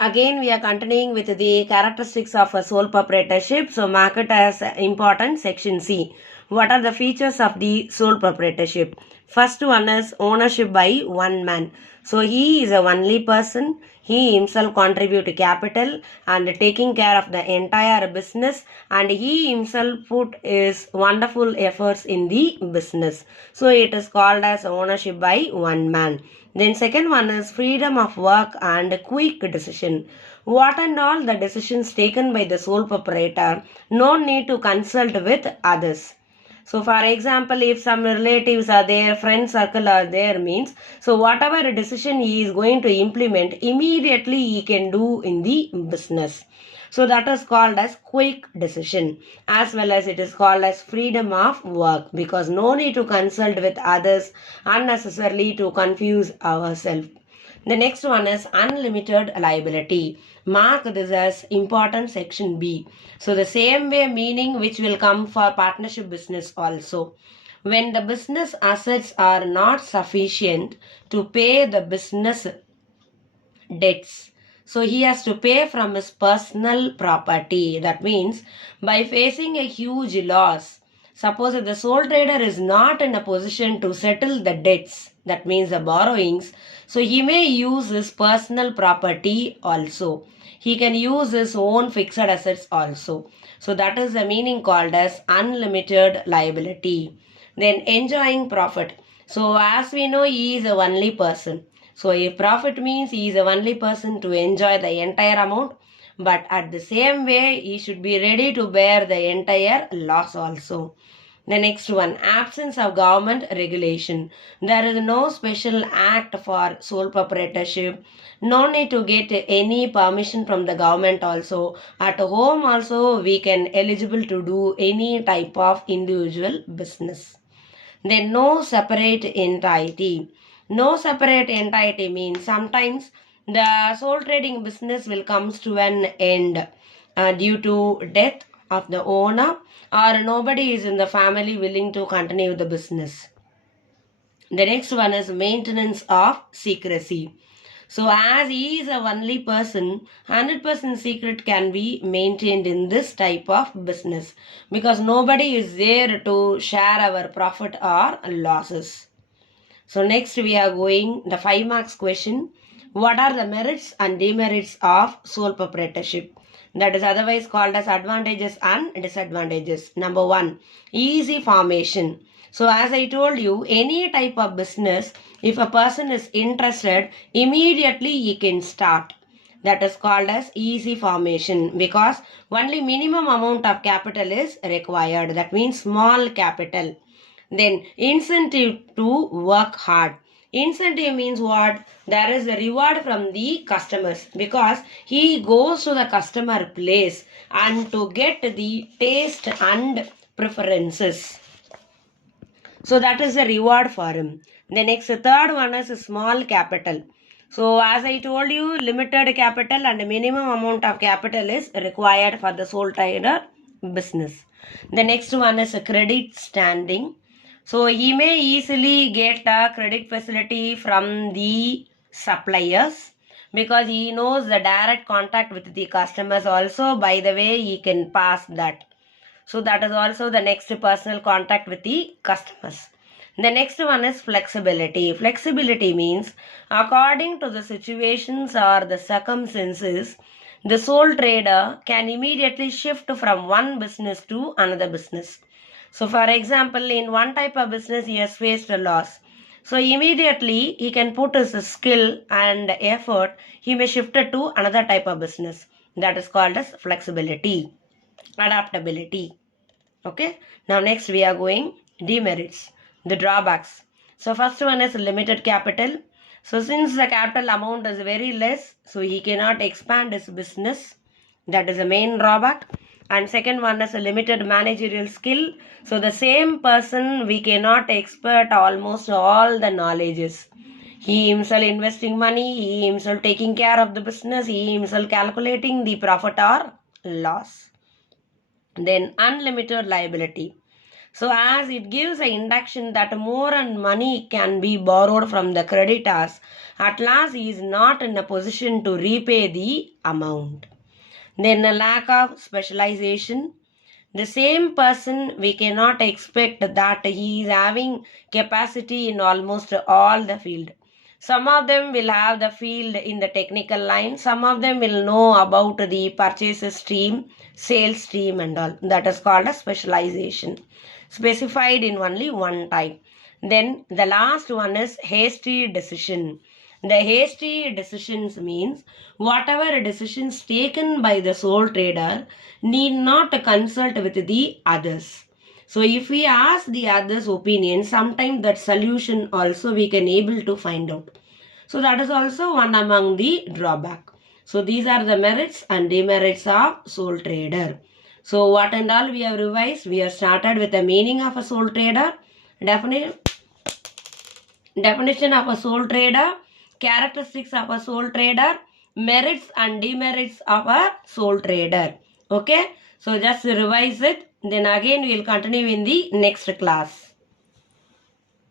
Again, we are continuing with the characteristics of a sole proprietorship. So, mark it as important. Section C. What are the features of the sole proprietorship? First one is ownership by one man. So, he is a only person. He himself contribute capital and taking care of the entire business, and he himself put his wonderful efforts in the business. So, it is called as ownership by one man. Then second one is freedom of work and quick decision. What and all the decisions taken by the sole proprietor, no need to consult with others. So for example, if some relatives are there, friend circle are there means, so whatever decision he is going to implement, immediately he can do in the business. So that is called as quick decision, as well as it is called as freedom of work, because no need to consult with others unnecessarily to confuse ourselves. The next one is unlimited liability. Mark this as important section B. So the same way meaning which will come for partnership business also. When the business assets are not sufficient to pay the business debts, so he has to pay from his personal property. That means by facing a huge loss, suppose if the sole trader is not in a position to settle the debts, that means the borrowings, so he may use his personal property also. He can use his own fixed assets also. So that is the meaning called as unlimited liability. Then enjoying profit. So as we know, he is a only person. So if profit means he is the only person to enjoy the entire amount, but at the same way he should be ready to bear the entire loss also. The next one, absence of government regulation. There is no special act for sole proprietorship. No need to get any permission from the government also. At home also we can eligible to do any type of individual business. Then no separate entity. No separate entity means sometimes the sole trading business will comes to an end due to death of the owner, or nobody is in the family willing to continue the business. The next one is maintenance of secrecy. So as he is a only person, 100% secret can be maintained in this type of business, because nobody is there to share our profit or losses. So next we are going the 5 marks question. What are the merits and demerits of sole proprietorship? That is otherwise called as advantages and disadvantages. Number 1, easy formation. So as I told you, any type of business, if a person is interested, immediately he can start. That is called as easy formation, because only minimum amount of capital is required. That means small capital. Then incentive to work hard. Incentive means what? There is a reward from the customers, because he goes to the customer place and to get the taste and preferences. So that is a reward for him. The next third one is small capital. So as I told you, limited capital and minimum amount of capital is required for the sole trader business. The next one is a credit standing. So he may easily get a credit facility from the suppliers, because he knows the direct contact with the customers also. By the way, he can pass that. So that is also the next personal contact with the customers. The next one is flexibility. Flexibility means according to the situations or the circumstances, the sole trader can immediately shift from one business to another business. So for example, in one type of business he has faced a loss. So immediately he can put his skill and effort, he may shift it to another type of business. That is called as flexibility, adaptability. Okay, now next we are going demerits, the drawbacks. So first one is limited capital. So since the capital amount is very less, so he cannot expand his business. That is the main drawback. And second one is a limited managerial skill. So the same person, we cannot expert almost all the knowledges. He himself investing money, he himself taking care of the business, he himself calculating the profit or loss. Then unlimited liability. So as it gives an induction that more and money can be borrowed from the creditors, at last he is not in a position to repay the amount. Then a lack of specialization. The same person, we cannot expect that he is having capacity in almost all the field. Some of them will have the field in the technical line, some of them will know about the purchases stream, sales stream and all. That is called a specialization, specified in only one type. Then the last one is hasty decision. The hasty decisions means whatever decisions taken by the sole trader need not consult with the others. So if we ask the others' opinion, sometimes that solution also we can able to find out. So that is also one among the drawback. So these are the merits and demerits of sole trader. So what and all we have revised, we have started with the meaning of a sole trader, definition of a sole trader, characteristics of a sole trader, merits and demerits of a sole trader. Okay, so just revise it, then again we will continue in the next class.